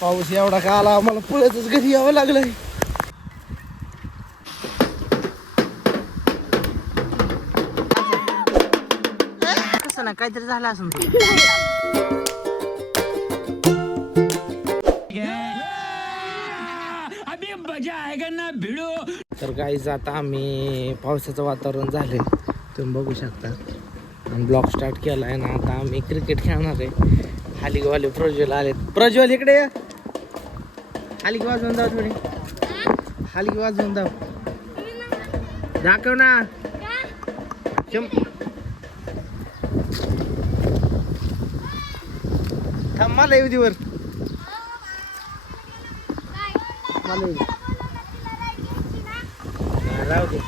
पाऊस एवढा का आला आम्हाला पळतच घरी यावं लागलंय. कसं नाही काहीतरी झालं असं तर गाईज आता आम्ही पावसाचं वातावरण झालंय तुम्ही बघू शकता आणि ब्लॉग स्टार्ट केला आहे ना. आता आम्ही क्रिकेट खेळणार आहे. हालिगवाले प्रज्वल आलेत. प्रज्वल इकडे ये. हालिगी वाजवून जाऊ थोडी. हालिगी वाजवून जाऊ दाखव ना. थांब मला येऊ दे वर. मला येऊ दे. राहू दे.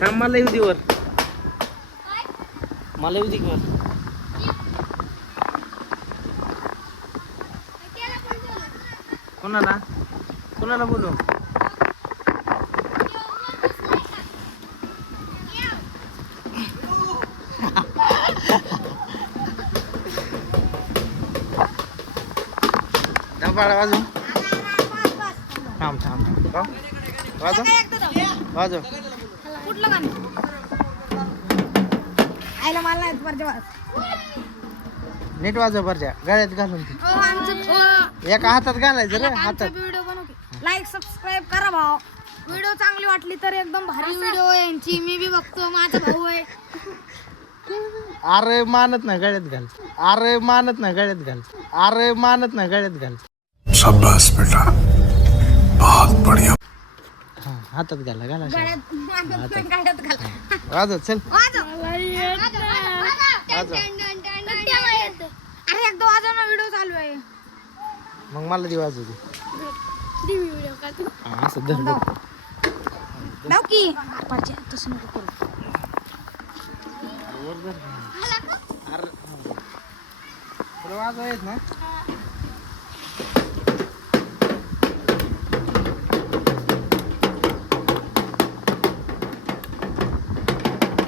थांब मला येऊ दे वर. मला येऊ दे वर. कोणाला कोणाला बोलू. बाळा वाजव. थांब थांब वाजव वाजव. कुठलं गाणं आयला मला नाही बरं वाज. नीट वाजव बरं गळ्यात घालून ती. एका हातात घालायचं रे हातात. व्हिडिओ बनवते. लाईक सबस्क्राईब करा भाऊ. व्हिडिओ चांगली वाटली तर एकदम भारी व्हिडिओ आहे यांची. मी बी बघतो. माझा भाऊ आहे. अरे मानत ना गळ्यात घाल. अरे मानत ना गळ्यात घाल. अरे मानत ना गळ्यात घाल. शाबाश बेटा बहुत बढ़िया. हा हातात घाला घाला. गळ्यात घाल. वाजव चल. वाजव. वाजव. अरे एकदा वाजव ना. व्हिडिओ चालू आहे. मग मला ती वाजव दे. व्हिडिओ का तू असं धर बघ. लाव की. पाचे तसं नको करू. अरे तुला वाजव येत ना.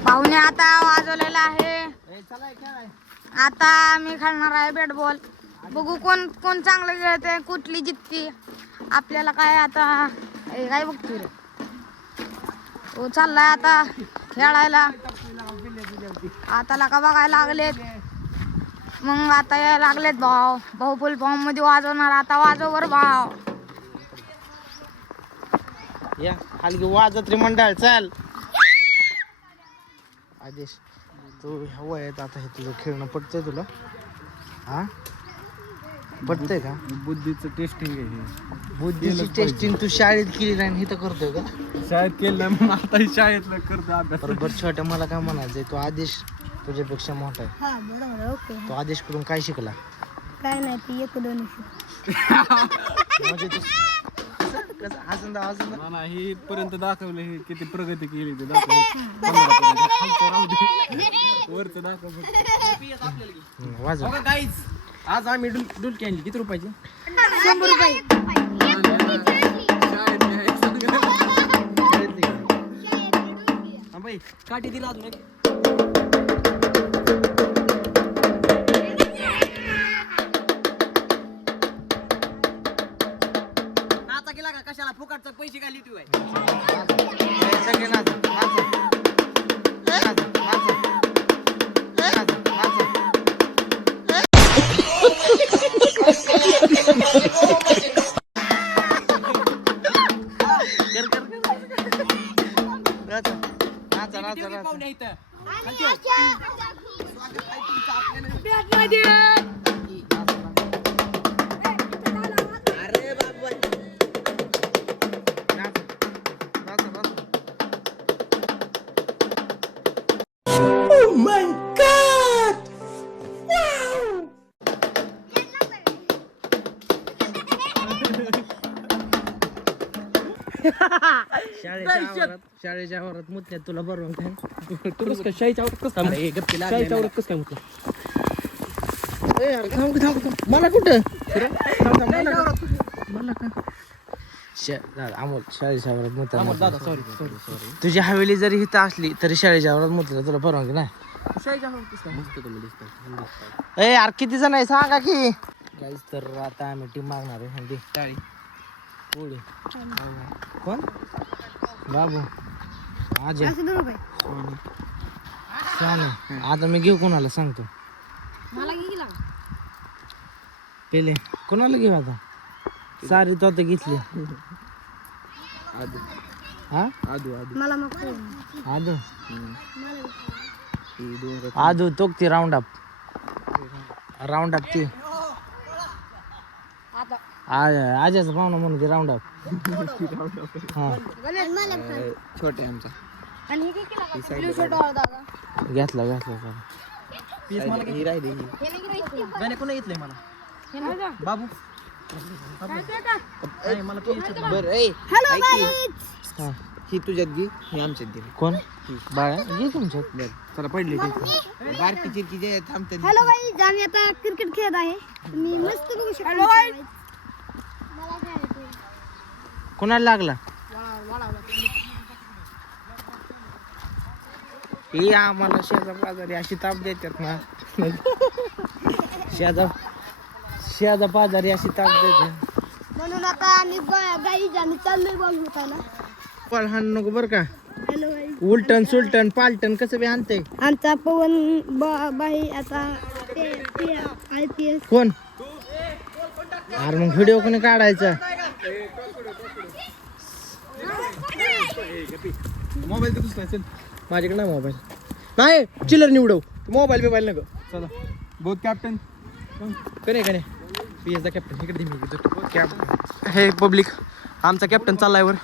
पाहुणे आता वाजवलेला आहे. चला काय आता मी खेळणार आहे बॅट बॉल. बघू कोण कोण चांगलं खेळते. कुठली जितती आपल्याला काय. आता हे काय बघतो रे. तो चाललाय आता खेळायला. आता का बघायला लागलेत. मग आता यायला लागलेत भाऊ. भाऊ फुल फॉर्म मध्ये वाजवणार. आता वाजव बर भाऊ. या हलगी वाजत रे मंडळ. चल आदेश तू हवा आहेत आता. हे तुझं खेळणं पटतंय तुला. हा पटतंय का. बुद्धीचं टेस्टिंग आहे. बुद्धीची टेस्टिंग तू शाळेत केली नाही इथं करतोय का. शाळेत केलं मग आता शाळेतलं करतो अभ्यास. बरोबर. छोट्या मला काय म्हणायचंय तू आदेश तुझ्यापेक्षा मोठा आहे. हा बरोबर. ओके. तो आदेश करून काय शिकला. काय नाही ती एक दोन म्हणजे तू कसं हसून दा हसून दा. ना हे इथपर्यंत दाखवलं. हे किती प्रगती केली ते दाखव. वरचं दाखव. वाजव. गाईज आज आम्ही डुलकी आणली. किती रुपयाची. 100 रुपये. बाई काठी दिला अजून एक. नाचा गेला का कशाला फुकटचा पैसे घाली तू आहे. सगळे नाच नाच नाच नाच नाच नाच. शाळेच्या आवारात मुतल्यात तुला बरोबर काय. शाहीच्या आवडत कसं म्हटलं. मला कुठं मला का अमोल शाळेच्या आवारात मुतला. तुझी हवेली जरी इथं असली तरी शाळेच्या आवारात मुतला तुला परवानगी नाही. शाहीच्या आवडत कसं मस्त तुम्ही दिसतो. ए यार किती जण आहे सांगा की. गाईज तर आता आम्ही टीम मागणार आहे हंडी टाळी पोळी कोण बाबू अजय सोनी आता मी घेऊ कोणाला सांगतो मला गेला पेले कोणाला घेऊ आता सारी तो आता घेतली हा मला मग आदू आदू तो ती राऊंड अप ती आता आजाचा पाहुणा म्हणून ती राऊंड अप हा छोटे आमचा आणि हे केला का ब्लू शर्ट वाला दादा घेतला पीस मला ही राहिली हे नाही घेतलं गाणे कोणी घेतलंय मला हे नाही का बाबू नाही, मला पीस बर ऐ हॅलो हा ही तुझ्यात घे ही आमच्यात दे कोण बाळा घे तुमच्यात चला पडली बारकी चिरकी जे थांबतात हॅलो गाईज आम्ही आता क्रिकेट खेळत आहे तुम्ही मस्त बघू शकता हॅलो गाईज कोणाला लागला हे आम्हाला शेजा पाजारी अशी ताप देतात ना शेजा पाजारी अशी ताप देतात म्हणून आता आम्ही गाईज आम्ही चाललोय बॉल होताना पण हाण नको बरं का हॅलो गाईज उलटन सुलटन पालटन कसं बी हाणते आमचा पवन बाई आता IPS कोण अरे मग व्हिडिओ कोणी काढायचा मोबाईल तर चल माझ्याकडे नाही मोबाईल नाही चिल्लर निवडव मोबाईल बिबाईल नको चला बोथ कॅप्टन कने पीएसचा कॅप्टन इकडे मी कॅप्टन हे पब्लिक आमचा कॅप्टन चाललाय वर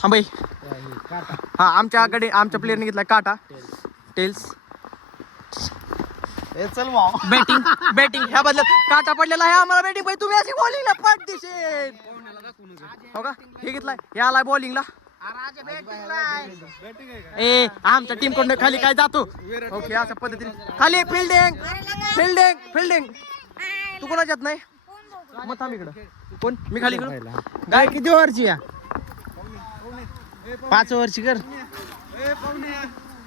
थांबाई हा आमच्याकडे आमच्या प्लेअरने घेतला काटा टेल्स चल भाऊ बॅटिंग ह्या बदल्यात काटा पडलेला आहे आम्हाला बॅटिंग पाहिजे तुम्ही अशी बॉलिंगला पट दिसेल हो का हे घेतलाय हे आलाय बॉलिंगला ए आमच्या टीम कडून खाली काय जातो ओके अशा पद्धतीने खाली फिल्डिंग तू कोणाच्यात नाही मग थांब इकडं कोण मी खाली गाय किती ओव्हरची या 5 ओव्हरची कर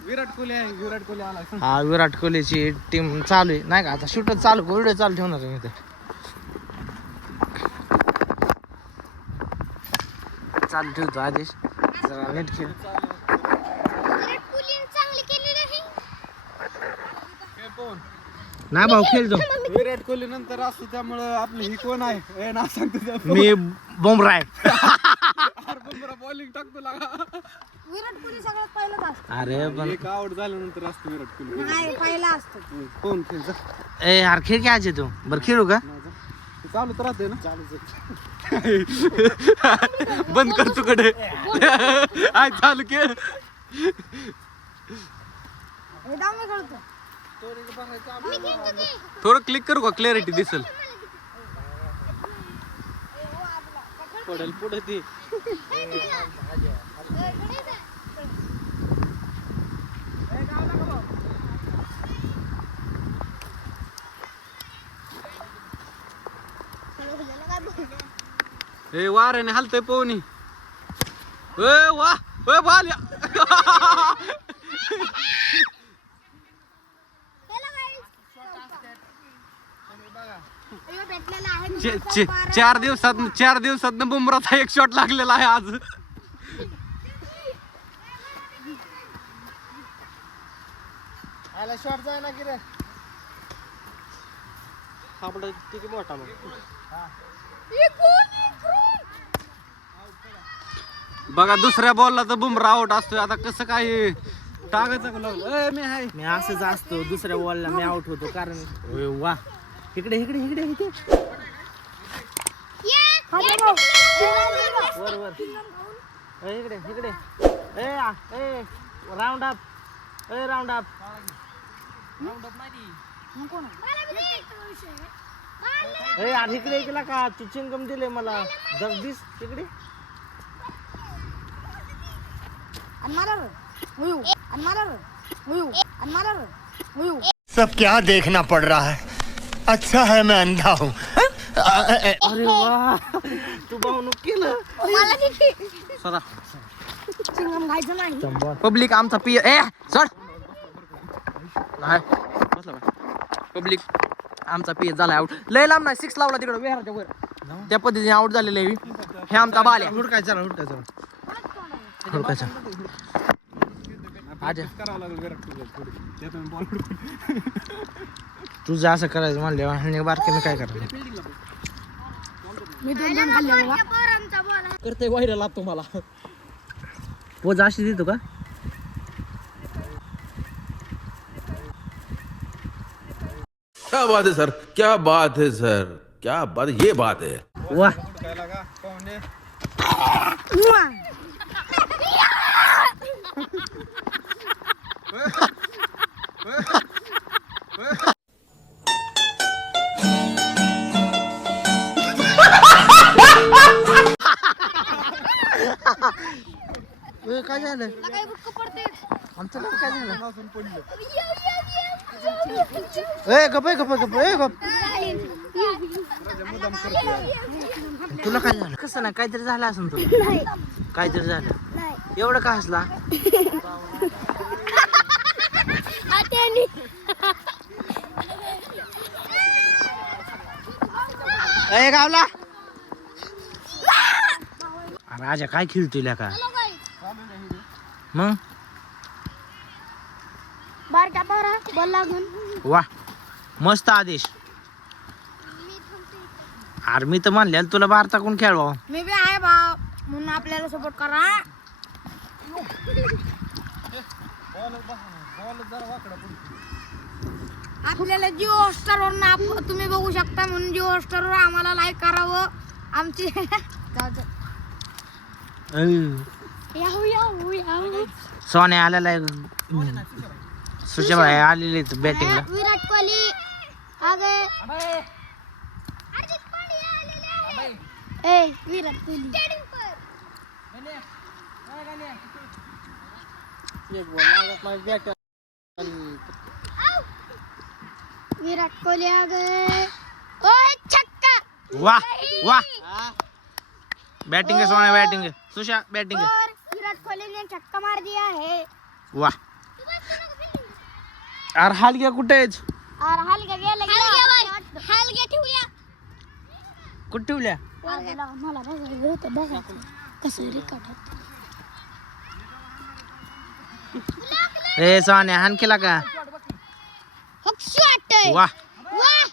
विराट कोहली आला हा विराट कोहलीची टीम चालू आहे नाही का आता शूटर चालू व्हिडिओ चालू ठेवणार आहे मी ते चालू ठेवतो आदेश जरा नीट खेळ नाही भाऊ खेळतो विराट कोहली नंतर असतो त्यामुळं आपलं ही कोण आहे नाव सांगतो मी बुमराह बॉलिंग टाकतो लागा विराट कोहली सगळ्यात पहिलाच असतो अरे पण एक आउट झाल्यानंतर असतो विराट कोहली नाही पहिला असतो कोण खेळचा ए यार खेळ की आज तू बरं खेळू का चालू तर राहते ना चालू बंद कर तुकडे आज चालू खेळ हे डाव मी खेळतो थोडं क्लिक करू का क्लॅरिटी दिसेल पडेल पुढे ती ए वाऱ्याने हलतय पोहणी ए वा ए बाल चार दिवसात बुमराचा एक शॉट लागलेला आहे आज शॉट जाय ना की रे आपला किती मोठा मग बघा दुसऱ्या बॉलला तर बुमरा आउट असतोय आता कसं काय टाकायचं लागलं मी आहे मी असंच असतो दुसऱ्या बॉलला मी आउट होतो कारण वा इकडे इकडे राऊंड अप यार इकडे ऐकला का तू चिंगम दिले मला जगदीश तिकडे सब क्या देखना पड़ रहा है अच्छा है मैं अंधा हूँ अरे वा तू भाऊ केलं मला चिंगम खायचं नाही पब्लिक आमचा पी ए सोड नाही बसला पब्लिक आमचा पीएच झाला आउट. लय लांब नाही 6 लावला तिकडे विहाराच्या वर. त्या पद्धतीने आउट झालेलं आहे. हे आमचा बाल्या. हुडकायचा हुडकायचं. तुझं असं करायचं म्हणले आणि बारक्यानं काय करायचं. करते वाहिरा लागतो मला. पोज अशी देतो का? क्या बात है सर, क्या बात है सर, क्या बात, ये बात है. वा काय झालं आमचं काय झालं गप तुला काय झालं कसं नाही काहीतरी झालं असं तुला काहीतरी झालं एवढं का हसला गावला राजा काय खेळतोय का मग बारका पोरा बॉल लागून वा मस्त आदेश अरे मी तर म्हणले तुला भारता कोण खेळवा मी बी आहे भाव म्हणून आपल्याला सपोर्ट करा आपल्याला जिओ हॉटस्टार वर तुम्ही बघू शकता म्हणून जिओ हॉटस्टार वर आम्हाला लाईक करावं आमची सोन्या आलेला सुशा भाई आलेले बॅटिंगला विराट कोहली आगे ए विराट कोहली विराट कोहली आगे ओए छक्का वाह वाह बैटिंग है सोना बैटिंग है सुशा बैटिंग है और विराट कोहली ने छक्का मार दिया है वाह यार हाल गया कुठे और हलगा गेला हलगा ठेवल्या कुठे ठेवल्या मला बघायचं होतं बघायचं कसं रेकॉर्ड होतं ए सोन्या हान केला का शॉट वाह वाह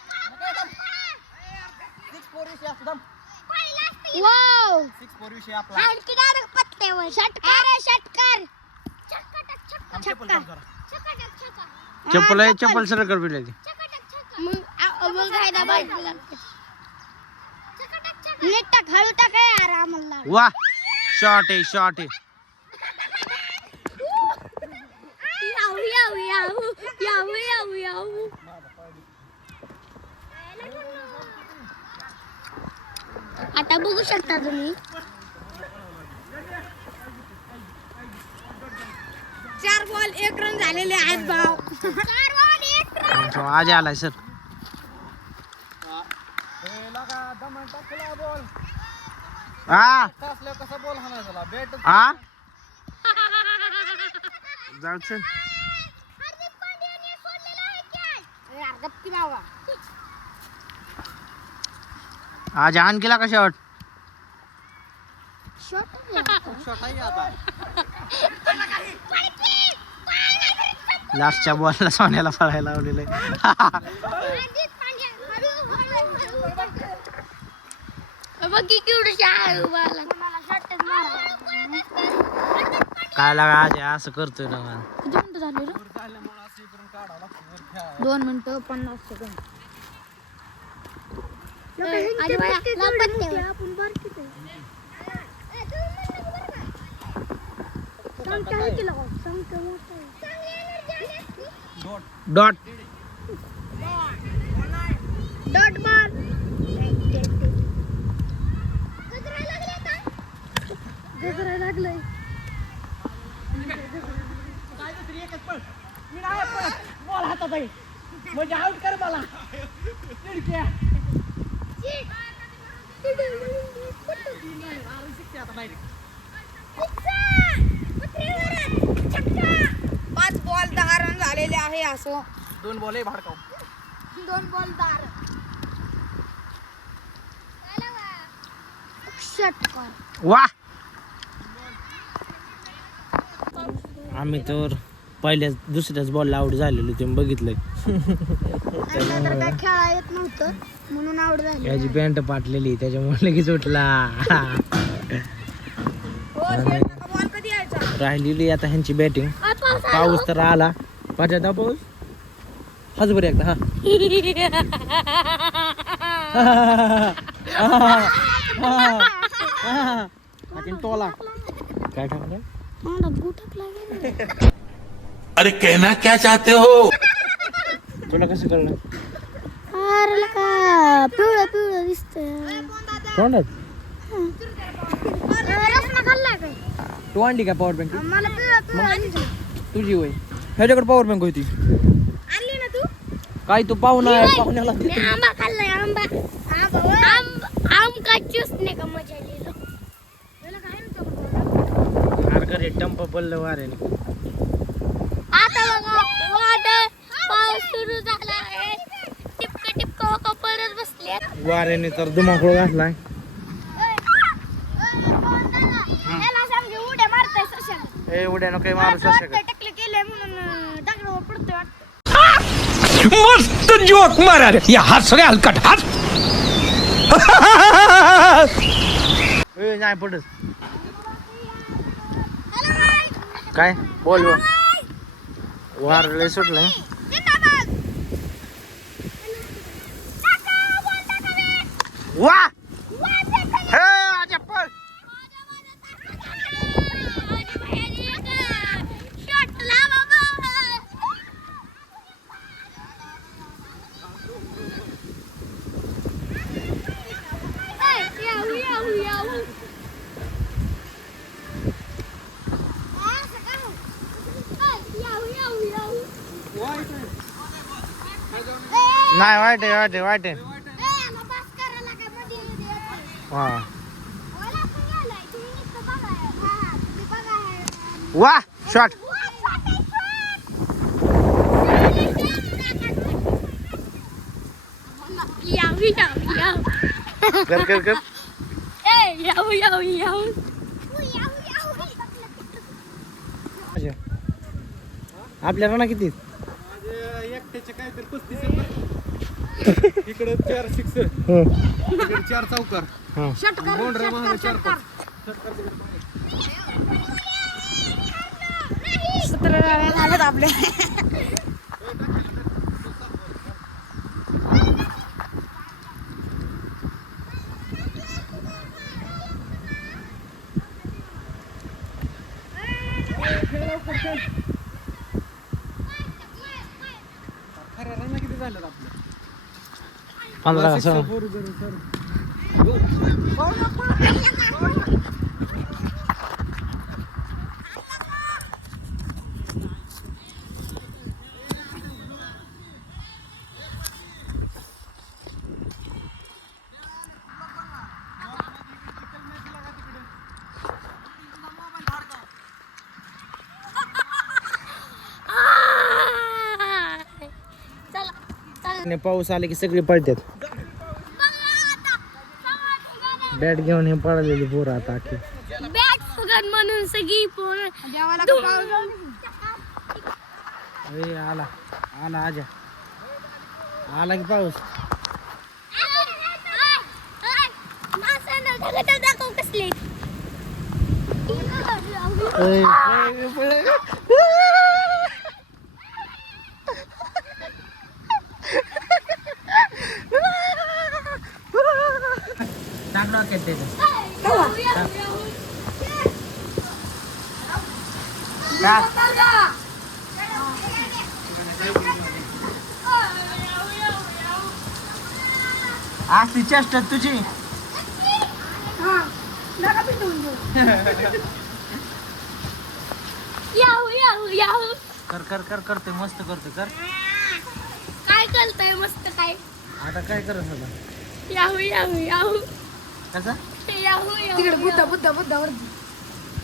वाव 6 विषय आपला आणखी डायरेक्ट पत्त्यावर षटकार षटकार चप्पल आहे चप्पल सरळ कर बिले मग घायला बाजूला लागते नीट टाक हळू टाक यार आम्हाला वाह शॉट आहे याऊ याऊ याऊ याऊ याऊ याऊ आता बघू शकता तुम्ही 4 बॉल 1 रन झालेले आहेत भाव 4 बॉल 1 रन आज आलाय सर हा कसा बॉल हाणायचा बॅट हा जायचं हार्दिक पांड्याने सोडलेला आहे कॅच यार गप्पी बाबा आज आन केला का शॉट शॉट आहे आता लास्टच्या बॉलला सोन्याला पळायला लावलेलं आहे हार्दिक पांड्या बघ की केवढं शाळा उभारला मला शॉटच मारा काय लागा आज असं करतोय ना किती मिनिटं झाले रे 2 मिनिटं 50 सेकंद आज बाया आपण बारकीच आहे सांग काय केलं सांग काय मोठं डॉट डॉट मार गजरा लागलंय बॉल हातात आहे म्हणजे आउट कर मला पाच बॉल 10 रन झालेले आहे असं 2 बॉल आहे भाडकाव 2 बॉल दार षटकार. वा आम्ही तर पहिल्याच दुसऱ्याच बॉलला आउट झालेलो तुम्ही बघितलंय. तर काय खेळा येत नव्हतं म्हणून आवड झाली. याची पॅन्ट पाटलेली त्याच्यामुळे लगेच उठला. बॉल कधी यायचा? राहिलेली आता ह्यांची बॅटिंग. पाऊस तर आला. पाण्याचा पाऊस हाच बरं एकदा. टोला काय टाकलं. अरे कहना क्या चाहते हो? तुला कसं कळलं. अरे का पिवळं पिवळं दिसतंय तोंडात रसना खाल्लाय काय? तू आणली का पॉवर बँक. मला पिवळं पिवळं तुझी होय. ह्याच्याकडे पॉवर बँक होती. आणली ना तू? काय तू पाहुणा आहे पाहुण्याला मी आंबा खाल्लाय आंबा. आम का चुसने का मजा लिहिलं. अरे टंप पडलं वाऱ्याने. आता बघा वादळ पाऊस सुरू झाला आहे. टिपक टिपक पडत बसले. वाऱ्याने तर धुमाकूळ घातलाय. त्याला सांगे उड्या मारताय सशाला. ए उड्या नको मारू शकत. टकले केले म्हणून दगडावर पडतोय वाटतं. मस्त जोक मारा रे या हस रे हलकट हस. ए नाही पडत. काय बोल बोल. वार लय सुटलंय. वा हे आजा पळ. नाही वाईट आहे वाईट आहे वाईट आहे. हा वा शॉट. कर कर कर. आपल्या राणा किती. एकट्याचे काहीतरी 35 इकडे 4 सिक्सर, इकडे 4 चौकार. बोंडरा महाग 4-5. 17 झालेत आपले. खऱ्या रना किती झाल्यात आपल्या. 15 सर. पाऊस आले की सगळे पळतात. बॅट घेऊन हे पळालेली पोरं आता अख्खी. बॅट फुगन म्हणून सगळी पोरं ए आला आला आजा आला की पाऊस. दाखव कसले. टाक रॉकेट त्याचं. असली चेष्टा तुझी. कर कर कर करते मस्त करते कर. काय करतोय मस्त काय. आता काय करत होता. याहू याहू याहू कसा याहू याहू. तिकडे बुद्धा बुद्धा बुद्धावर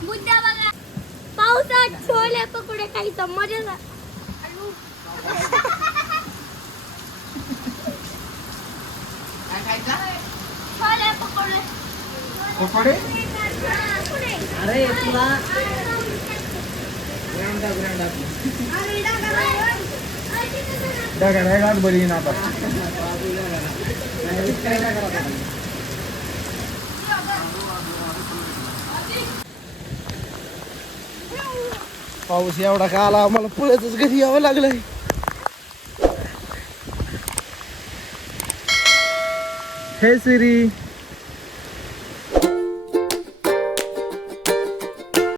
बुद्धा बघा. पावसात छोले पकोडे खायचं मजा. पकोडे अरे तुला दगड बरी ना आता पाऊस एवढा का आला आम्हाला पळतच घरी यावं लागलंय. हे सिरी